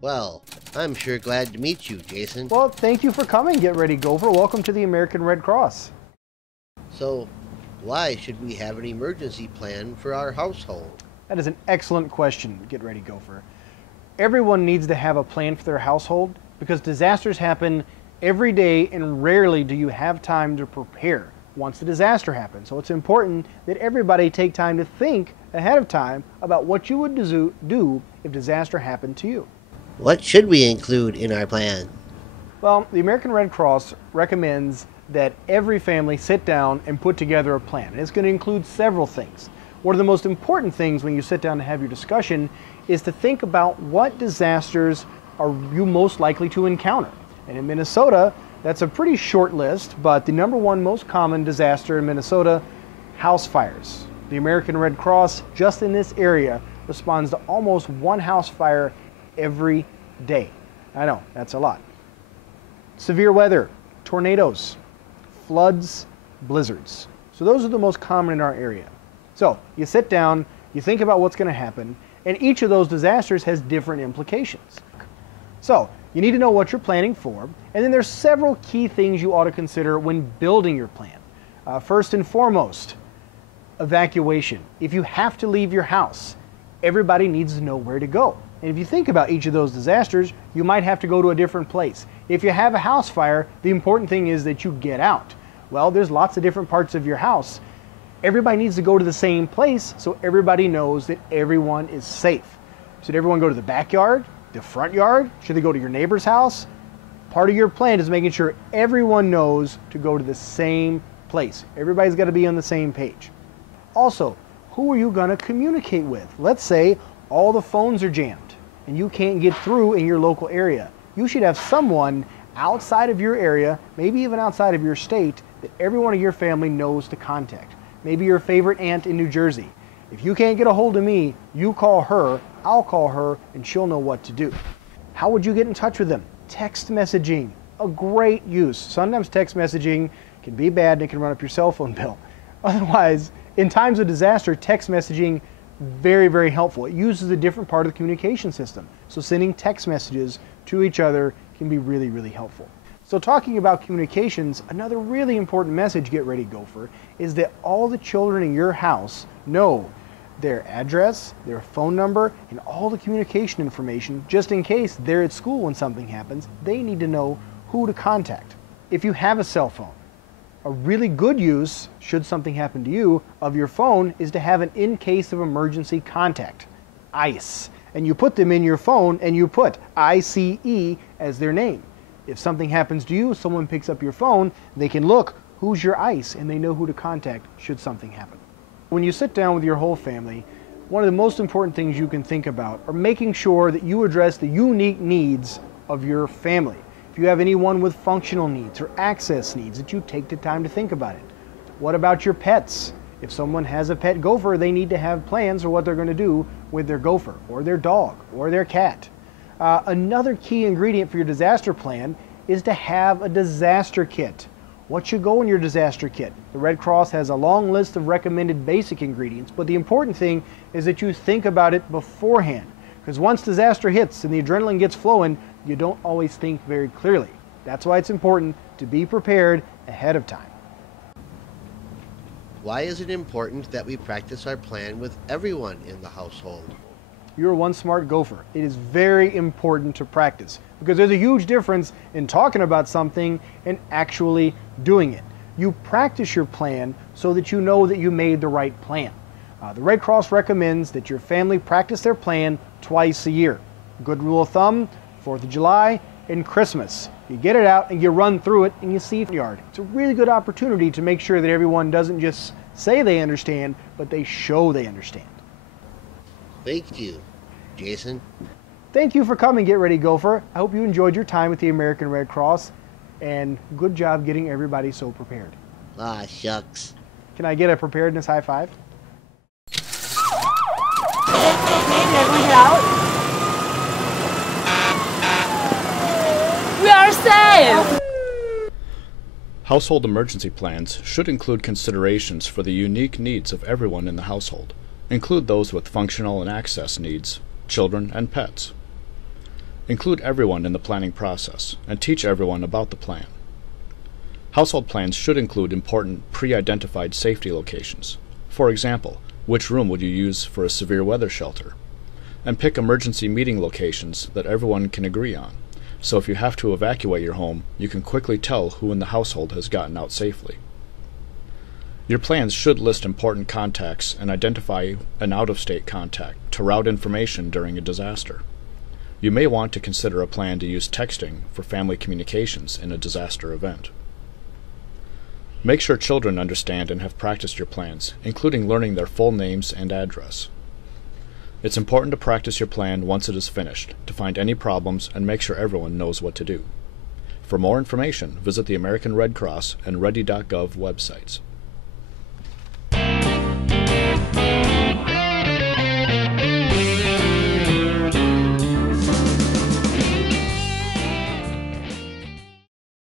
Well, I'm sure glad to meet you, Jason. Well, thank you for coming, Get Ready Gopher. Welcome to the American Red Cross. So, why should we have an emergency plan for our household? That is an excellent question, Get Ready Gopher. Everyone needs to have a plan for their household because disasters happen every day and rarely do you have time to prepare once the disaster happens. So it's important that everybody take time to think ahead of time about what you would do if disaster happened to you. What should we include in our plan? Well, the American Red Cross recommends that every family sit down and put together a plan. And it's going to include several things. One of the most important things when you sit down to have your discussion is to think about what disasters are you most likely to encounter. And in Minnesota, that's a pretty short list, but the #1 most common disaster in Minnesota, house fires. The American Red Cross, just in this area, responds to almost one house fire every day. I know, that's a lot. Severe weather, tornadoes, floods, blizzards. So those are the most common in our area. So you sit down, you think about what's going to happen, and each of those disasters has different implications. So you need to know what you're planning for, and then there's several key things you ought to consider when building your plan. First and foremost, evacuation. If you have to leave your house, everybody needs to know where to go. And if you think about each of those disasters, you might have to go to a different place. If you have a house fire, the important thing is that you get out. Well, there's lots of different parts of your house. Everybody needs to go to the same place so everybody knows that everyone is safe. Should everyone go to the backyard, the front yard? Should they go to your neighbor's house? Part of your plan is making sure everyone knows to go to the same place. Everybody's got to be on the same page. Also, who are you going to communicate with? Let's say all the phones are jammed and you can't get through in your local area. You should have someone outside of your area, maybe even outside of your state, that everyone in your family knows to contact. Maybe your favorite aunt in New Jersey. If you can't get a hold of me, you call her, I'll call her, and she'll know what to do. How would you get in touch with them? Text messaging, a great use. Sometimes text messaging can be bad and it can run up your cell phone bill. Otherwise, in times of disaster, text messaging, very, very helpful. It uses a different part of the communication system. So sending text messages to each other can be really, really helpful. So talking about communications, another really important message, Get Ready Gopher, is that all the children in your house know their address, their phone number, and all the communication information, just in case they're at school when something happens. They need to know who to contact. If you have a cell phone, a really good use, should something happen to you, of your phone is to have an in case of emergency contact, ICE. And you put them in your phone and you put ICE as their name. If something happens to you, someone picks up your phone, they can look, who's your ICE, and they know who to contact should something happen. When you sit down with your whole family, one of the most important things you can think about are making sure that you address the unique needs of your family. If you have anyone with functional needs or access needs, that you take the time to think about it. What about your pets? If someone has a pet gopher, they need to have plans for what they're going to do with their gopher or their dog or their cat. Another key ingredient for your disaster plan is to have a disaster kit. What should go in your disaster kit? The Red Cross has a long list of recommended basic ingredients, but the important thing is that you think about it beforehand. Because once disaster hits and the adrenaline gets flowing, you don't always think very clearly. That's why it's important to be prepared ahead of time. Why is it important that we practice our plan with everyone in the household? You're one smart gopher. It is very important to practice because there's a huge difference in talking about something and actually doing it. You practice your plan so that you know that you made the right plan. The Red Cross recommends that your family practice their plan twice a year. Good rule of thumb, 4th of July and Christmas. You get it out and you run through it and you see the yard. It's a really good opportunity to make sure that everyone doesn't just say they understand, but they show they understand. Thank you, Jason. Thank you for coming, Get Ready Gopher. I hope you enjoyed your time with the American Red Cross, and good job getting everybody so prepared. Ah, shucks. Can I get a preparedness high five? We are safe! Household emergency plans should include considerations for the unique needs of everyone in the household. Include those with functional and access needs, children and pets. Include everyone in the planning process and teach everyone about the plan. Household plans should include important pre-identified safety locations. For example, which room would you use for a severe weather shelter? And pick emergency meeting locations that everyone can agree on, so if you have to evacuate your home, you can quickly tell who in the household has gotten out safely. Your plans should list important contacts and identify an out-of-state contact to route information during a disaster. You may want to consider a plan to use texting for family communications in a disaster event. Make sure children understand and have practiced your plans, including learning their full names and address. It's important to practice your plan once it is finished, to find any problems and make sure everyone knows what to do. For more information, visit the American Red Cross and Ready.gov websites.